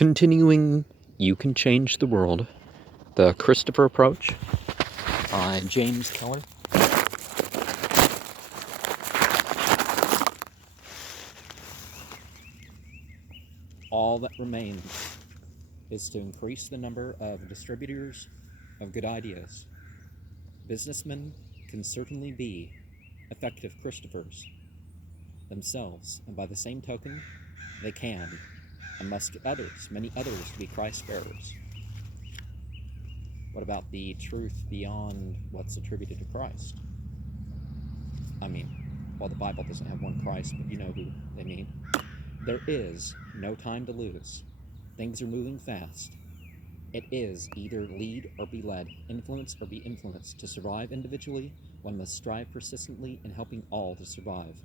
Continuing You Can Change the World, The Christopher Approach by James Keller. All that remains is to increase the number of distributors of good ideas. Businessmen can certainly be effective Christophers themselves, and by the same token, they can and must get others, many others, to be Christ bearers. What about the truth beyond what's attributed to Christ? Well, the Bible doesn't have one Christ, but you know who they mean. There is no time to lose. Things are moving fast. It is either lead or be led, influence or be influenced. To survive individually, one must strive persistently in helping all to survive.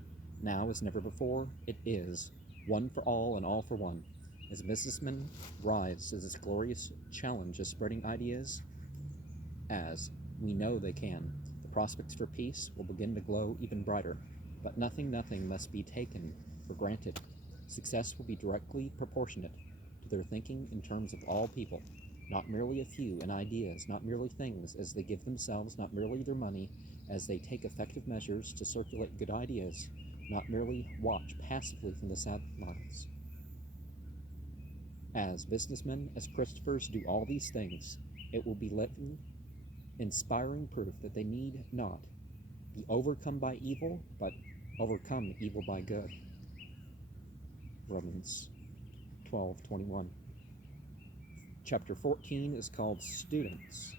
Now, as never before, it is one for all and all for one. As businessmen rise to this glorious challenge of spreading ideas, as we know they can, the prospects for peace will begin to glow even brighter. But nothing must be taken for granted. Success will be directly proportionate to their thinking in terms of all people, not merely a few in ideas, not merely things as they give themselves, not merely their money as they take effective measures to circulate good ideas, not merely watch passively from the sidelines. As businessmen, as Christophers do all these things, it will be living, inspiring proof that they need not be overcome by evil, but overcome evil by good. Romans 12:21. Chapter 14 is called Students.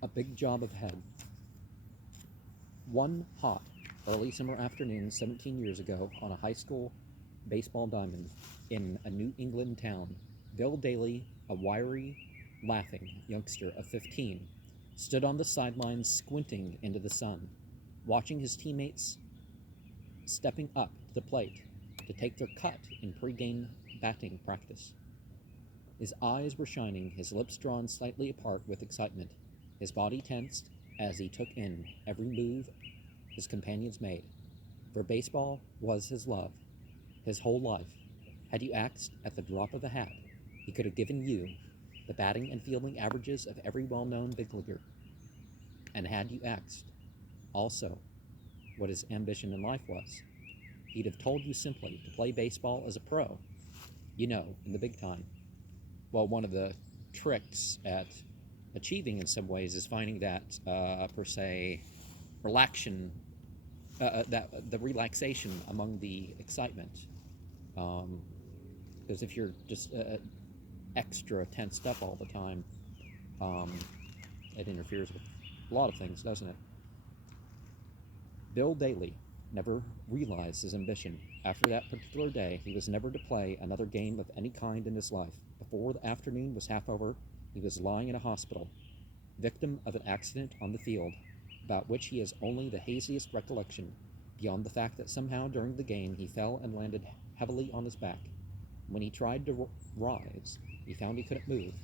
A big job ahead. One hot, early summer afternoon 17 years ago on a high school baseball diamond in a New England town, Bill Daly, a wiry, laughing youngster of 15, stood on the sidelines squinting into the sun, watching his teammates stepping up to the plate to take their cut in pre-game batting practice. His eyes were shining, his lips drawn slightly apart with excitement, his body tensed as he took in every move his companions made. For baseball was his love, his whole life. Had you asked at the drop of a hat, he could have given you the batting and fielding averages of every well-known big leaguer. And had you asked also what his ambition in life was, he'd have told you simply to play baseball as a pro, in the big time. Well, one of the tricks at achieving in some ways is finding that, relaxation, the relaxation among the excitement. Because if you're just extra tensed up all the time, it interferes with a lot of things, doesn't it? Bill Daly never realized his ambition. After that particular day, he was never to play another game of any kind in his life. Before the afternoon was half over, he was lying in a hospital, victim of an accident on the field, about which he has only the haziest recollection, beyond the fact that somehow during the game he fell and landed heavily on his back. When he tried to rise, he found he couldn't move.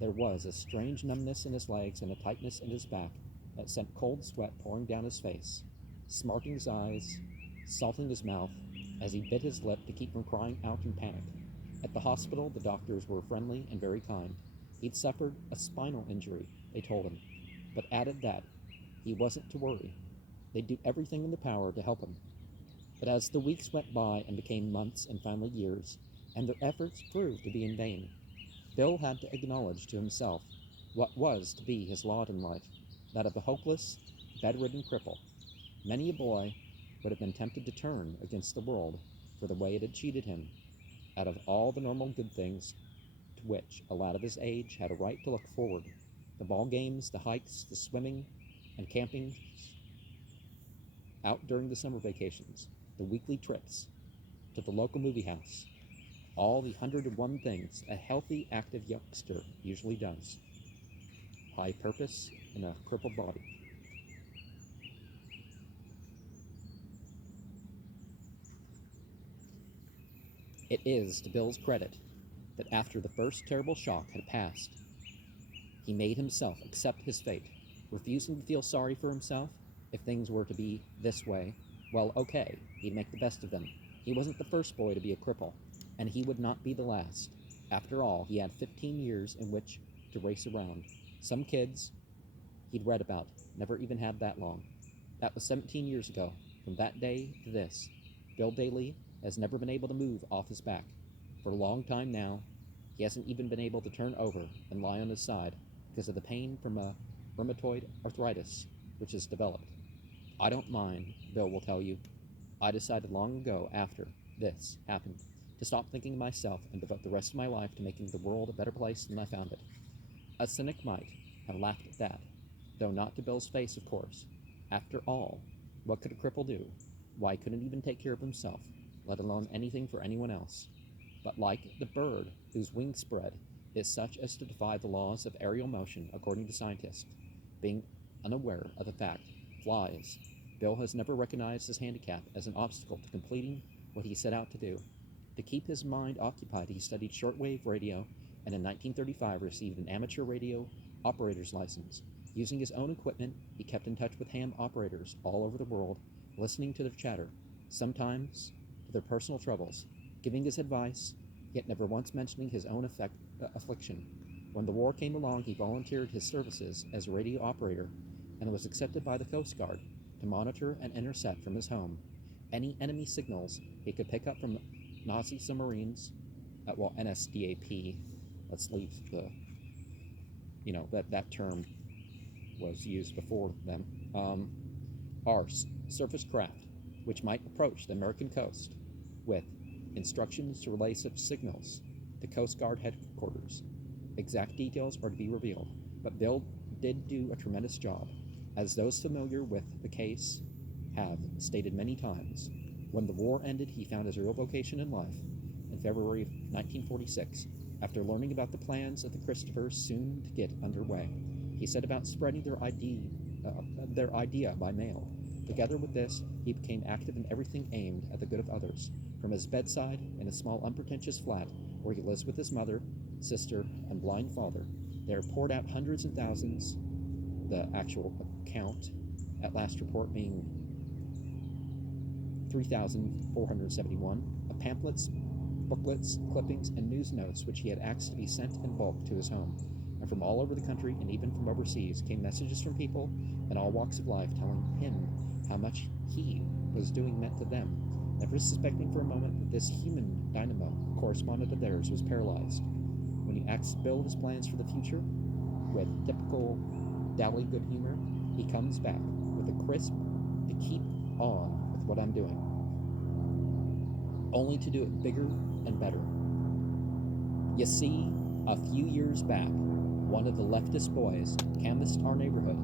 There was a strange numbness in his legs and a tightness in his back that sent cold sweat pouring down his face, smarting his eyes, salting his mouth as he bit his lip to keep from crying out in panic. At the hospital, the doctors were friendly and very kind. He'd suffered a spinal injury, they told him, but added that he wasn't to worry. They'd do everything in their power to help him. But as the weeks went by and became months and finally years, and their efforts proved to be in vain, Bill had to acknowledge to himself what was to be his lot in life, that of a hopeless, bedridden cripple. Many a boy would have been tempted to turn against the world for the way it had cheated him out of all the normal good things to which a lad of his age had a right to look forward: the ball games, the hikes, the swimming and camping out during the summer vacations, the weekly trips to the local movie house, all the 101 things a healthy, active youngster usually does. High purpose in a crippled body. It is to Bill's credit that after the first terrible shock had passed, he made himself accept his fate, refusing to feel sorry for himself. If things were to be this way, well, okay, he'd make the best of them. He wasn't the first boy to be a cripple, and he would not be the last. After all, he had 15 years in which to race around. Some kids he'd read about never even had that long. That was 17 years ago. From that day to this, Bill Daly has never been able to move off his back. For a long time now, he hasn't even been able to turn over and lie on his side because of the pain from a rheumatoid arthritis which has developed. I don't mind, Bill will tell you. I decided long ago after this happened to stop thinking of myself and devote the rest of my life to making the world a better place than I found it. A cynic might have laughed at that, though not to Bill's face, of course. After all, what could a cripple do? Why, couldn't even take care of himself, let alone anything for anyone else. But like the bird whose wing spread is such as to defy the laws of aerial motion according to scientists, being unaware of the fact, flies, Bill has never recognized his handicap as an obstacle to completing what he set out to do. To keep his mind occupied, he studied shortwave radio and in 1935 received an amateur radio operator's license. Using his own equipment, he kept in touch with ham operators all over the world, listening to their chatter, sometimes to their personal troubles, giving his advice, yet never once mentioning his own affliction. When the war came along, he volunteered his services as a radio operator and was accepted by the Coast Guard to monitor and intercept from his home any enemy signals he could pick up from Nazi submarines, NSDAP. Let's leave the, that term was used before them. Are surface craft, which might approach the American coast with instructions to relay such signals to Coast Guard headquarters. Exact details are to be revealed, but Bill did do a tremendous job, as those familiar with the case have stated many times. When the war ended, he found his real vocation in life. In February of 1946, after learning about the plans of the Christophers soon to get underway, he set about spreading their idea by mail. Together with this, he became active in everything aimed at the good of others. From his bedside in a small unpretentious flat where he lives with his mother, sister, and blind father, they are poured out hundreds and thousands, the actual count at last report being 3,471, of pamphlets, booklets, clippings, and news notes which he had asked to be sent in bulk to his home. And from all over the country, and even from overseas, came messages from people in all walks of life telling him how much he was doing meant to them, never suspecting for a moment that this human dynamo corresponded to theirs was paralyzed. When you ask Bill his plans for the future, with typical dally good humor, he comes back with a crisp to keep on with what I'm doing, only to do it bigger and better. You see, a few years back, one of the leftist boys canvassed our neighborhood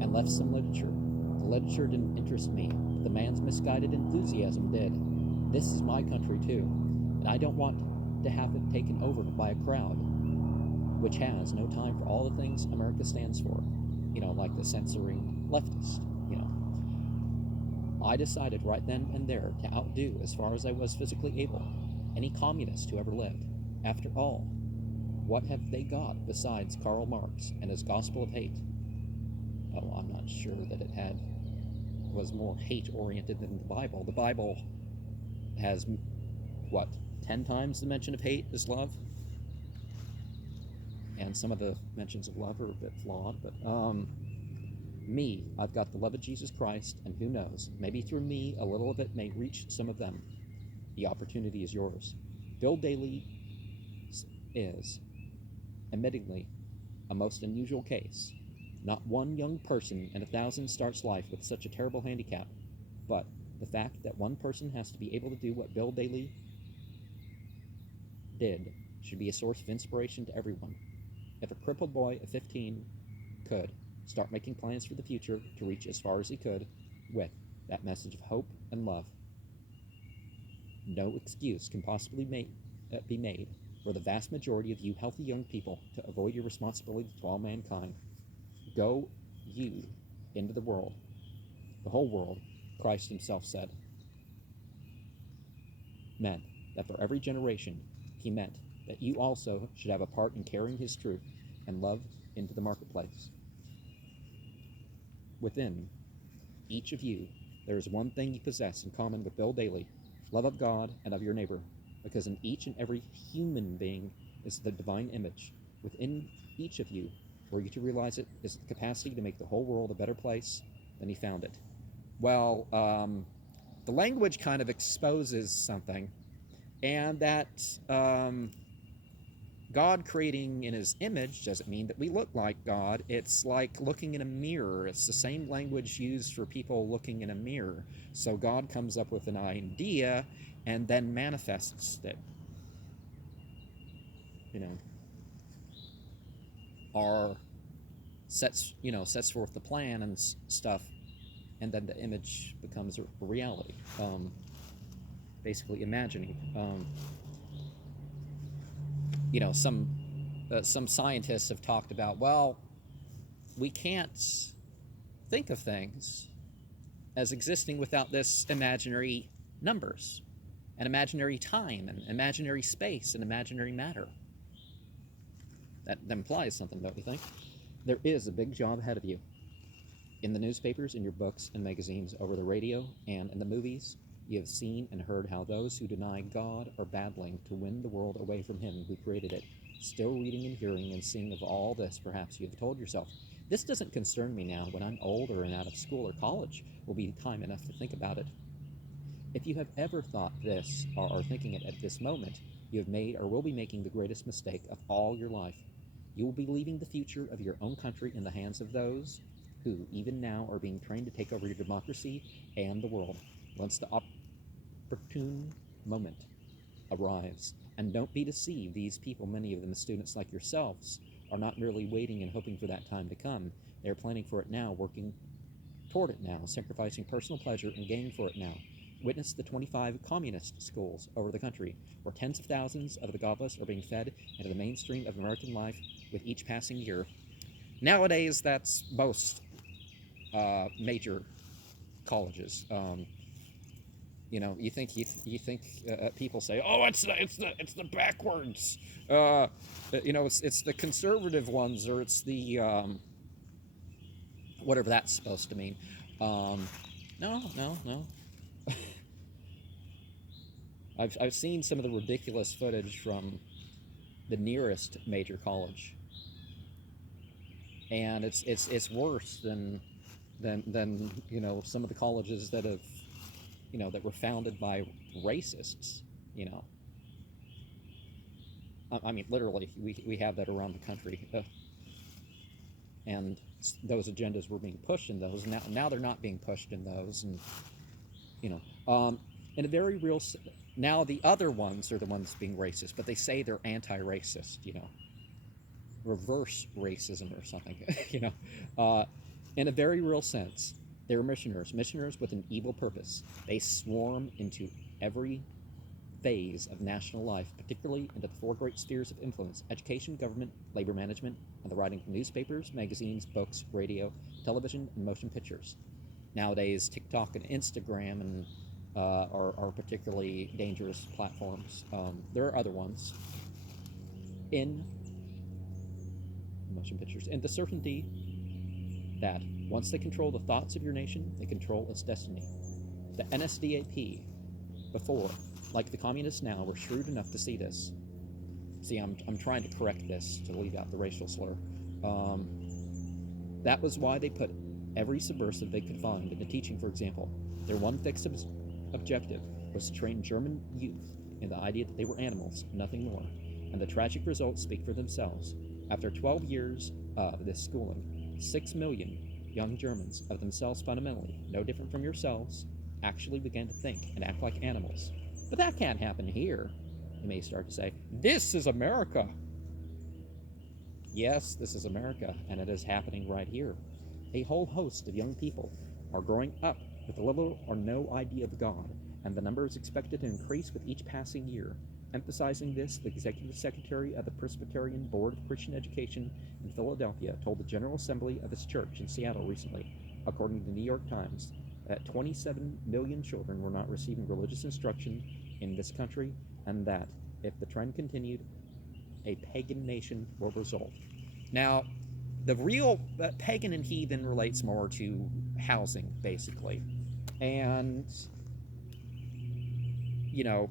and left some literature. The literature didn't interest me, but the man's misguided enthusiasm did. This is my country too, and I don't want to have it taken over by a crowd which has no time for all the things America stands for, like the censoring leftist, I decided right then and there to outdo, as far as I was physically able, any communist who ever lived. After all, what have they got besides Karl Marx and his Gospel of Hate? Oh, I'm not sure that it was more hate-oriented than the Bible. The Bible has, 10 times the mention of hate is love? And some of the mentions of love are a bit flawed, but I've got the love of Jesus Christ, and who knows, maybe through me, a little of it may reach some of them. The opportunity is yours. Bill Daly is, admittingly, a most unusual case. Not one young person in 1,000 starts life with such a terrible handicap, but the fact that one person has to be able to do what Bill Daly did should be a source of inspiration to everyone. If a crippled boy of 15 could start making plans for the future to reach as far as he could with that message of hope and love, no excuse can possibly be made for the vast majority of you healthy young people to avoid your responsibility to all mankind. Go you into the world, the whole world, Christ himself said, meant that for every generation, he meant that you also should have a part in carrying his truth and love into the marketplace. Within each of you, there is one thing you possess in common with Bill Daly, love of God and of your neighbor, because in each and every human being is the divine image. Within each of you, were you to realize it, is the capacity to make the whole world a better place than he found it. Well, the language kind of exposes something, and that God creating in his image doesn't mean that we look like God. It's like looking in a mirror. It's the same language used for people looking in a mirror. So God comes up with an idea and then manifests it. You know, or sets forth the plan and stuff, and then the image becomes a reality. Basically imagining. Some scientists have talked about, well, we can't think of things as existing without this imaginary numbers and imaginary time and imaginary space and imaginary matter. That implies something, don't you think? There is a big job ahead of you. In the newspapers, in your books and magazines, over the radio, and in the movies, you have seen and heard how those who deny God are battling to win the world away from him who created it. Still reading and hearing and seeing of all this, perhaps you have told yourself, this doesn't concern me now. When I'm older and out of school or college, will be time enough to think about it. If you have ever thought this, or are thinking it at this moment, you have made or will be making the greatest mistake of all your life. You will be leaving the future of your own country in the hands of those who, even now, are being trained to take over your democracy and the world. Once the opportune moment arrives, and don't be deceived, these people, many of them students like yourselves, are not merely waiting and hoping for that time to come. They are planning for it now, working toward it now, sacrificing personal pleasure and gain for it now. Witness the 25 communist schools over the country, where tens of thousands of the godless are being fed into the mainstream of American life with each passing year. Nowadays, that's most major colleges. You think people say, "Oh, it's the backwards." It's the conservative ones, or it's the whatever that's supposed to mean. No. I've seen some of the ridiculous footage from the nearest major college, and it's worse than some of the colleges that have that were founded by racists. I mean, literally, we have that around the country, and those agendas were being pushed in those. Now they're not being pushed in those, and in a very real. Now the other ones are the ones being racist, but they say they're anti-racist. Reverse racism or something. In a very real sense, they're missioners with an evil purpose. They swarm into every phase of national life, particularly into the four great spheres of influence: education, government, labor management, and the writing of newspapers, magazines, books, radio, television, and motion pictures. Nowadays, TikTok and Instagram are particularly dangerous platforms. There are other ones in motion pictures, and the certainty that once they control the thoughts of your nation, they control its destiny. The NSDAP, before, like the communists now, were shrewd enough to see this. See, I'm trying to correct this to leave out the racial slur. That was why they put every subversive they could find into teaching, for example. Their one fixed objective was to train German youth in the idea that they were animals, nothing more. And the tragic results speak for themselves. After 12 years of this schooling, 6 million young Germans, of themselves fundamentally no different from yourselves, actually began to think and act like animals. But that can't happen here, you may start to say. This is America. Yes, this is America, and it is happening right here. A whole host of young people are growing up with little or no idea of God, and the number is expected to increase with each passing year. Emphasizing this, the executive secretary of the Presbyterian Board of Christian Education in Philadelphia told the General Assembly of his church in Seattle recently, according to the New York Times, that 27 million children were not receiving religious instruction in this country, and that, if the trend continued, a pagan nation will result. Now, the real pagan and heathen relates more to housing, basically. And you know,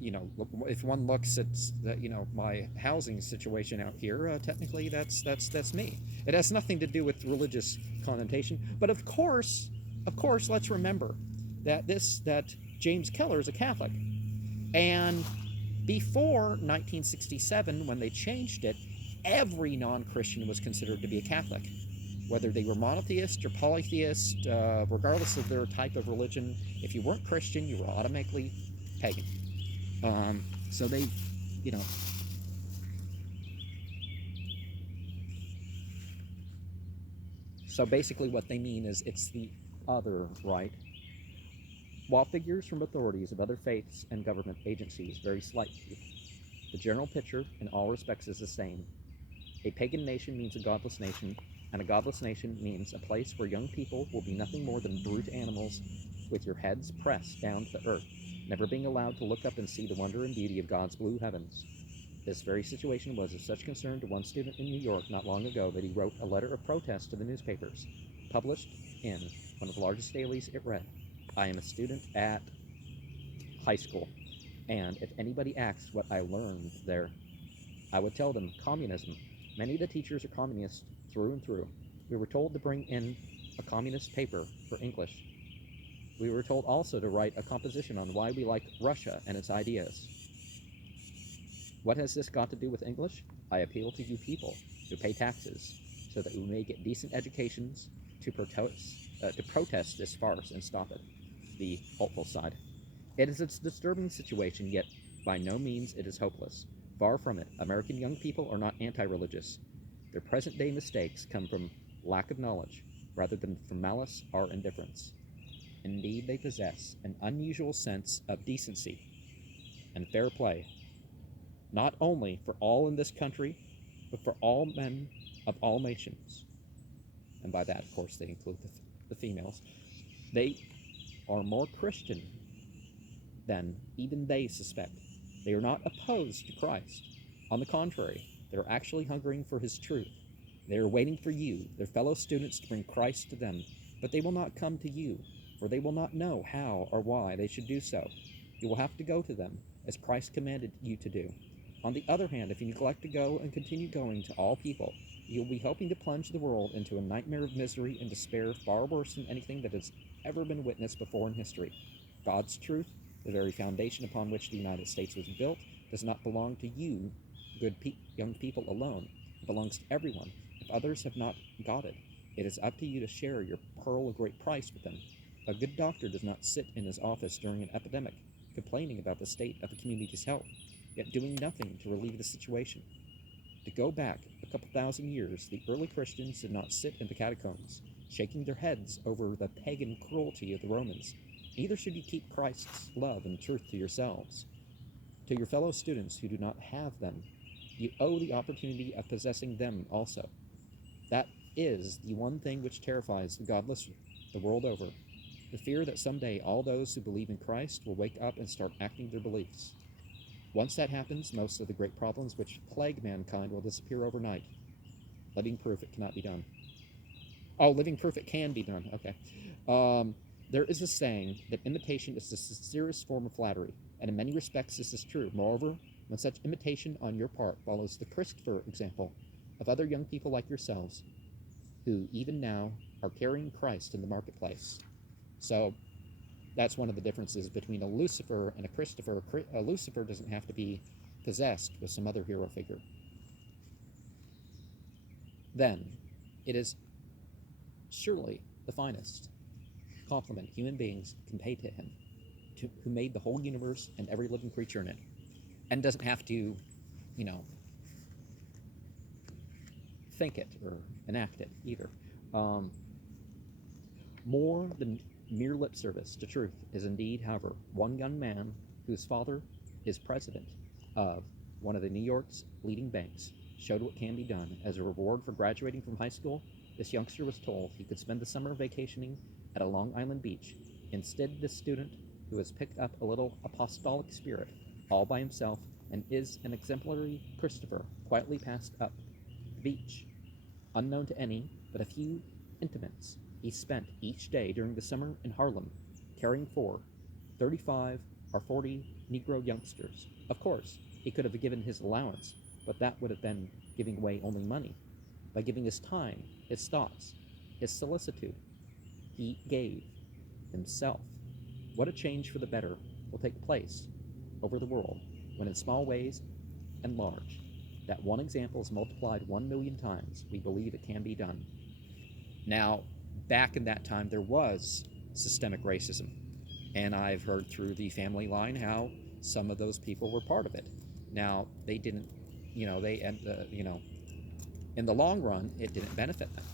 if one looks at my housing situation out here, technically that's me. It has nothing to do with religious connotation, but of course, let's remember that James Keller is a Catholic, and before 1967, when they changed it, every non-Christian was considered to be a Catholic, whether they were monotheist or polytheist, regardless of their type of religion. If you weren't Christian, you were automatically pagan. So they, you know, so basically what they mean is it's the other, right? While figures from authorities of other faiths and government agencies vary slightly, the general picture in all respects is the same. A pagan nation means a godless nation, and a godless nation means a place where young people will be nothing more than brute animals with your heads pressed down to the earth, never being allowed to look up and see the wonder and beauty of God's blue heavens. This very situation was of such concern to one student in New York not long ago that he wrote a letter of protest to the newspapers. Published in one of the largest dailies, it read, "I am a student at high school, and if anybody asks what I learned there, I would tell them communism. Many of the teachers are communists through and through. We were told to bring in a communist paper for English. We were told also to write a composition on why we like Russia and its ideas. What has this got to do with English? I appeal to you people who pay taxes so that we may get decent educations to protest this farce and stop it." The hopeful side. It is a disturbing situation, yet by no means it is hopeless. Far from it. American young people are not anti-religious. Their present-day mistakes come from lack of knowledge rather than from malice or indifference. Indeed, they possess an unusual sense of decency and fair play, not only for all in this country, but for all men of all nations. And by that, of course, they include the females. They are more Christian than even they suspect. They are not opposed to Christ. On the contrary, they are actually hungering for his truth. They are waiting for you, their fellow students, to bring Christ to them. But they will not come to you, for they will not know how or why they should do so. You will have to go to them, as Christ commanded you to do. On the other hand, if you neglect to go and continue going to all people, you will be helping to plunge the world into a nightmare of misery and despair far worse than anything that has ever been witnessed before in history. God's truth, the very foundation upon which the United States was built, does not belong to you, good young people, alone. It belongs to everyone. If others have not got it, it is up to you to share your pearl of great price with them. A good doctor does not sit in his office during an epidemic, complaining about the state of the community's health, yet doing nothing to relieve the situation. To go back a couple thousand years, the early Christians did not sit in the catacombs, shaking their heads over the pagan cruelty of the Romans. Neither should you keep Christ's love and truth to yourselves. To your fellow students who do not have them, you owe the opportunity of possessing them also. That is the one thing which terrifies the godless the world over, the fear that someday all those who believe in Christ will wake up and start acting their beliefs. Once that happens, most of the great problems which plague mankind will disappear overnight. Living proof it cannot be done. Oh, living proof it can be done. Okay. There is a saying that imitation is the sincerest form of flattery, and in many respects this is true. Moreover, when such imitation on your part follows the Christopher example of other young people like yourselves, who even now are carrying Christ in the marketplace. So that's one of the differences between a Lucifer and a Christopher. A Lucifer doesn't have to be possessed with some other hero figure. Then, it is surely the finest compliment human beings can pay to him, who made the whole universe and every living creature in it, and doesn't have to, think it or enact it either. More than mere lip service to truth is indeed, however, one young man whose father is president of one of the New York's leading banks showed what can be done. As a reward for graduating from high school, this youngster was told he could spend the summer vacationing at a Long Island beach. Instead, this student, who has picked up a little apostolic spirit all by himself and is an exemplary Christopher, quietly passed up the beach. Unknown to any but a few intimates, he spent each day during the summer in Harlem, caring for 35 are 40 Negro youngsters. Of course, he could have given his allowance, but that would have been giving away only money. By giving his time, his thoughts, his solicitude, he gave himself. What a change for the better will take place over the world when, in small ways and large, that one example is multiplied 1,000,000 times. We believe it can be done. Now, back in that time, there was systemic racism, and I've heard through the family line how some of those people were part of it. Now, they didn't, in the long run, it didn't benefit them.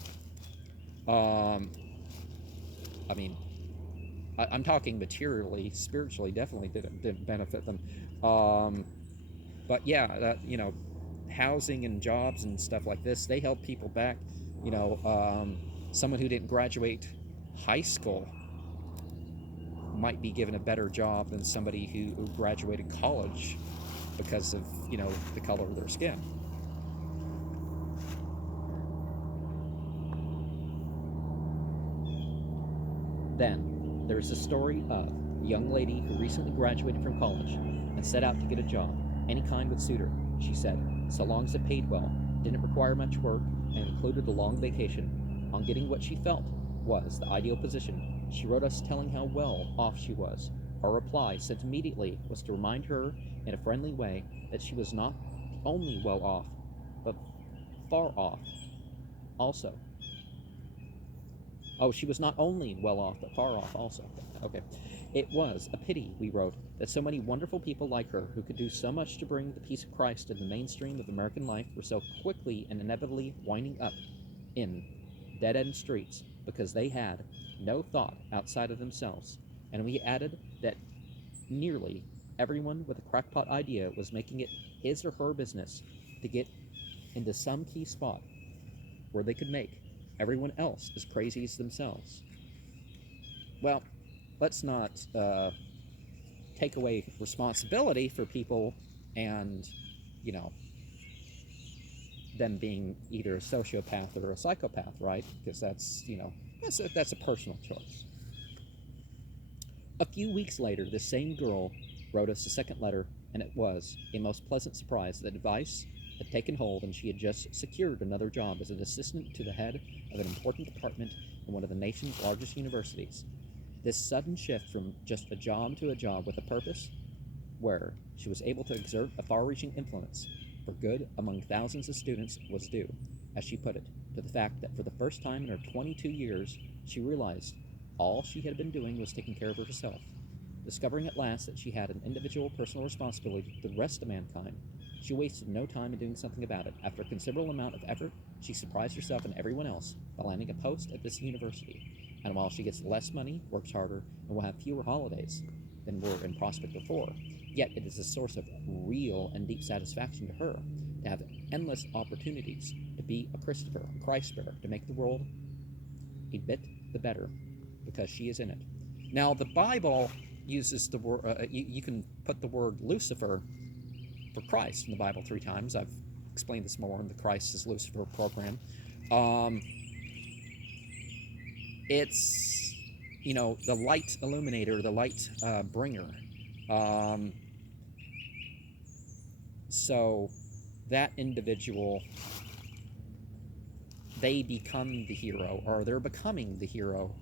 I mean, I'm talking materially, spiritually, definitely didn't benefit them. Um, but yeah, housing and jobs and stuff like this, they held people back. Someone who didn't graduate high school might be given a better job than somebody who graduated college because of the color of their skin. Then there's the story of a young lady who recently graduated from college and set out to get a job. Any kind would suit her, she said, so long as it paid well, didn't require much work, and included a long vacation. On getting what she felt was the ideal position, she wrote us telling how well off she was. Our reply, sent immediately, was to remind her in a friendly way that she was not only well off, but far off also. Oh, she was not only well off, but far off also. Okay. It was a pity, we wrote, that so many wonderful people like her, who could do so much to bring the peace of Christ to the mainstream of American life, were so quickly and inevitably winding up in dead-end streets because they had no thought outside of themselves. And we added that nearly everyone with a crackpot idea was making it his or her business to get into some key spot where they could make everyone else as crazy as themselves. Well, let's not take away responsibility for people and, you know, them being either a sociopath or a psychopath, right? Because that's a personal choice. A few weeks later, this same girl wrote us a second letter, and it was a most pleasant surprise that advice had taken hold and she had just secured another job as an assistant to the head of an important department in one of the nation's largest universities. This sudden shift from just a job to a job with a purpose, where she was able to exert a far-reaching influence for good among thousands of students, was due, as she put it, to the fact that for the first time in her 22 years, she realized all she had been doing was taking care of herself. Discovering at last that she had an individual personal responsibility to the rest of mankind, she wasted no time in doing something about it. After a considerable amount of effort, she surprised herself and everyone else by landing a post at this university. And while she gets less money, works harder, and will have fewer holidays than were in prospect before, yet it is a source of real and deep satisfaction to her to have endless opportunities to be a Christopher, a Christ bearer, to make the world a bit the better because she is in it. Now, the Bible uses the word, you can put the word Lucifer for Christ in the Bible 3 times. I've explained this more in the Christ is Lucifer program. It's, the light illuminator, the light bringer. So that individual, they become the hero, or they're becoming the hero.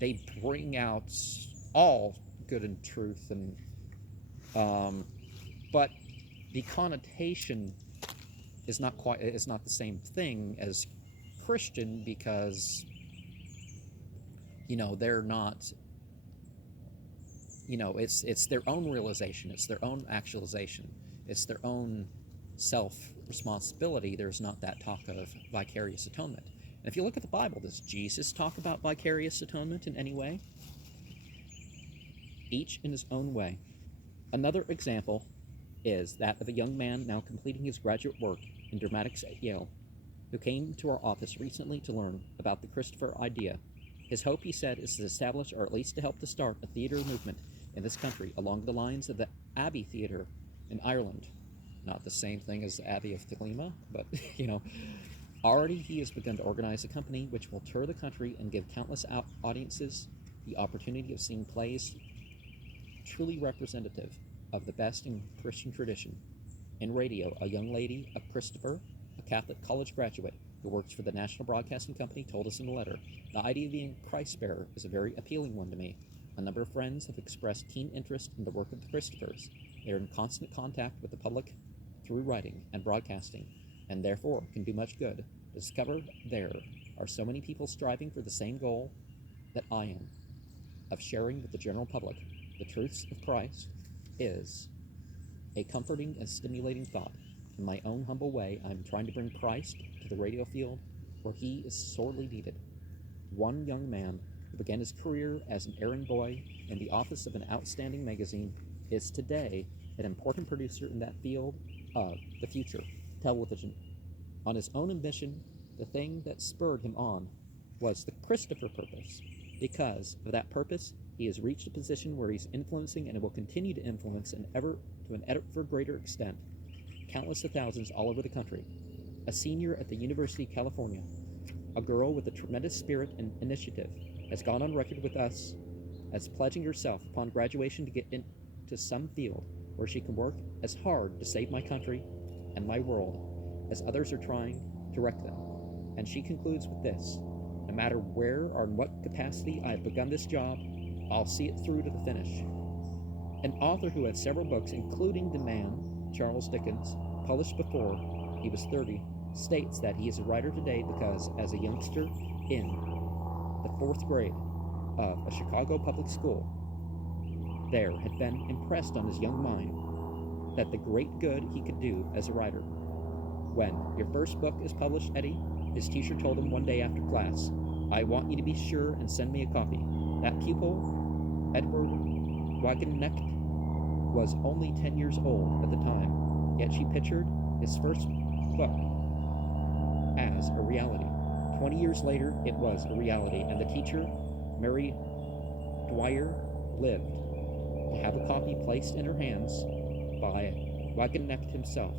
They bring out all good and truth, and but the connotation is not the same thing as Christian, because they're not, it's their own realization, it's their own actualization, it's their own self responsibility. There's not that talk of vicarious atonement. And if you look at the Bible, does Jesus talk about vicarious atonement in any way? Each in his own way. Another example is that of a young man now completing his graduate work in dramatics at Yale, who came to our office recently to learn about the Christopher idea. His hope, he said, is to establish, or at least to help to start, a theater movement in this country along the lines of the Abbey Theatre in Ireland. Not the same thing as the Abbey of Thelema, but, already he has begun to organize a company which will tour the country and give countless audiences the opportunity of seeing plays truly representative of the best in Christian tradition. In radio, a young lady, a Christopher, a Catholic college graduate who works for the National Broadcasting Company, told us in a letter, "The idea of being a Christ bearer is a very appealing one to me. A number of friends have expressed keen interest in the work of the Christophers. They are in constant contact with the public through writing and broadcasting, and therefore can do much good. Discovered there are so many people striving for the same goal that I am, of sharing with the general public the truths of Christ, is a comforting and stimulating thought. In my own humble way, I am trying to bring Christ to the radio field where he is sorely needed." One young man who began his career as an errand boy in the office of an outstanding magazine is today an important producer in that field of the future, television. On his own admission, the thing that spurred him on was the Christopher purpose. Because of that purpose, he has reached a position where he's influencing and will continue to influence to an ever greater extent countless of thousands all over the country. A senior at the University of California, a girl with a tremendous spirit and initiative, has gone on record with us as pledging herself upon graduation to get into some field where she can work as hard to save my country and my world as others are trying to wreck them. And she concludes with this: "No matter where or in what capacity I have begun this job, I'll see it through to the finish." An author who had several books, including The Man, Charles Dickens, published before he was 30, states that he is a writer today because, as a youngster in the 4th grade of a Chicago public school, there had been impressed on his young mind that the great good he could do as a writer. "When your first book is published, Eddie," his teacher told him one day after class, "I want you to be sure and send me a copy." That pupil, Edward Wagenknecht, was only 10 years old at the time, yet she pictured his first book as a reality. 20 years later, it was a reality, and the teacher, Mary Dwyer, lived to have a copy placed in her hands by Wagenknecht himself.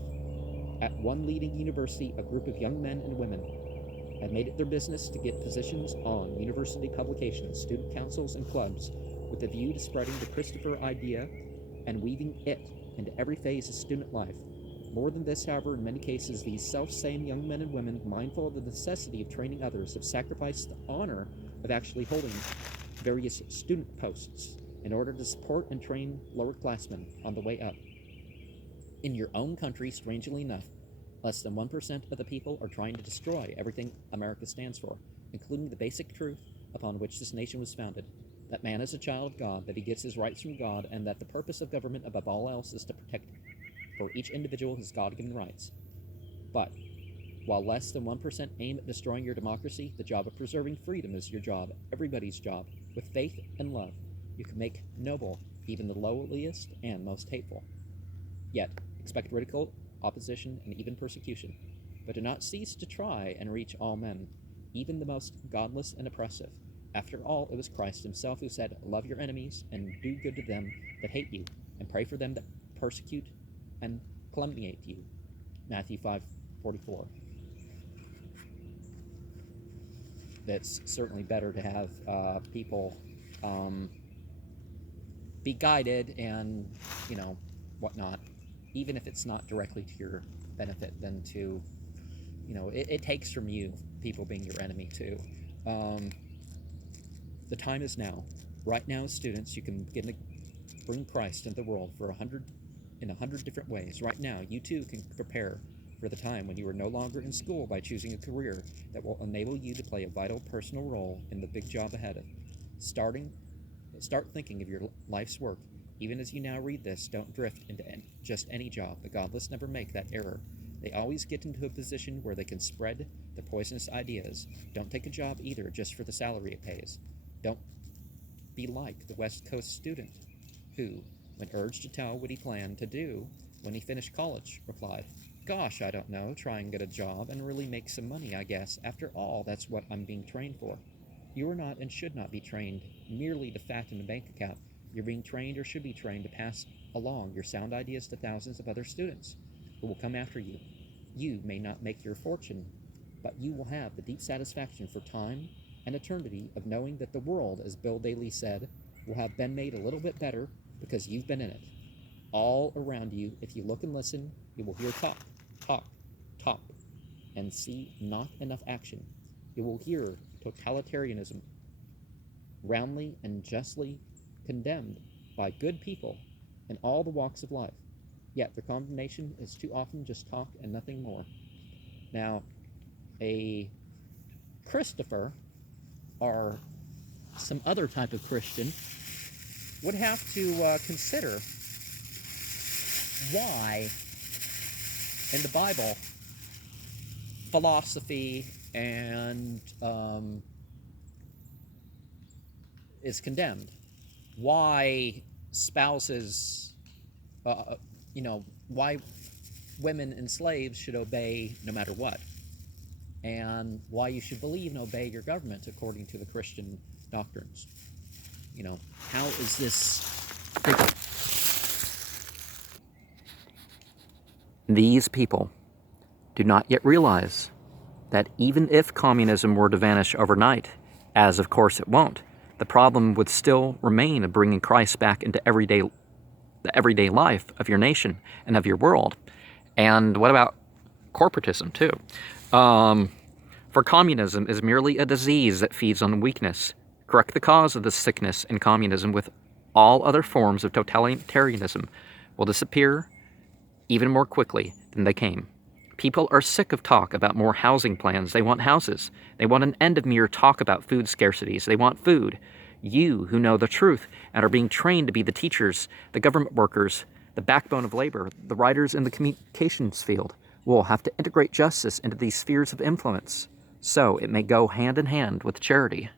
At one leading university, a group of young men and women had made it their business to get positions on university publications, student councils, and clubs with a view to spreading the Christopher idea and weaving it into every phase of student life. More than this, however, in many cases, these self-same young men and women, mindful of the necessity of training others, have sacrificed the honor of actually holding various student posts in order to support and train lower-classmen on the way up. In your own country, strangely enough, less than 1% of the people are trying to destroy everything America stands for, including the basic truth upon which this nation was founded: that man is a child of God, that he gets his rights from God, and that the purpose of government above all else is to protect for each individual his God-given rights. But while less than 1% aim at destroying your democracy, the job of preserving freedom is your job, everybody's job. With faith and love, you can make noble even the lowliest and most hateful. Yet, expect ridicule, opposition, and even persecution. But do not cease to try and reach all men, even the most godless and oppressive. After all, it was Christ himself who said, "Love your enemies and do good to them that hate you, and pray for them that persecute and calumniate you." Matthew 5:44. It's certainly better to have people be guided and, whatnot, even if it's not directly to your benefit, than to, it takes from you people being your enemy too. The time is now. Right now, as students, you can begin to bring Christ into the world in 100 different ways. Right now, you too can prepare for the time when you are no longer in school by choosing a career that will enable you to play a vital personal role in the big job ahead. Start thinking of your life's work. Even as you now read this, don't drift into just any job. The godless never make that error. They always get into a position where they can spread their poisonous ideas. Don't take a job either just for the salary it pays. Don't be like the West Coast student who, when urged to tell what he planned to do when he finished college, replied, "Gosh, I don't know, try and get a job and really make some money, I guess. After all, that's what I'm being trained for." You are not and should not be trained merely to fatten a bank account. You're being trained or should be trained to pass along your sound ideas to thousands of other students who will come after you. You may not make your fortune, but you will have the deep satisfaction for time and eternity of knowing that the world, as Bill Daly said, will have been made a little bit better because you've been in it. All around you, if you look and listen, you will hear talk, talk, talk, and see not enough action. You will hear totalitarianism roundly and justly condemned by good people in all the walks of life. Yet their condemnation is too often just talk and nothing more. Now, a Christopher, or some other type of Christian, would have to consider why in the Bible philosophy and is condemned. Why spouses, why women and slaves should obey no matter what, and why you should believe and obey your government according to the Christian doctrines. How is this? These people do not yet realize that even if communism were to vanish overnight, as of course it won't, the problem would still remain of bringing Christ back into the everyday life of your nation and of your world. And what about corporatism too? For communism is merely a disease that feeds on weakness. Correct the cause of this sickness, and communism, with all other forms of totalitarianism, will disappear even more quickly than they came. People are sick of talk about more housing plans. They want houses. They want an end of mere talk about food scarcities. They want food. You, who know the truth and are being trained to be the teachers, the government workers, the backbone of labor, the writers in the communications field, will have to integrate justice into these spheres of influence, so it may go hand in hand with charity.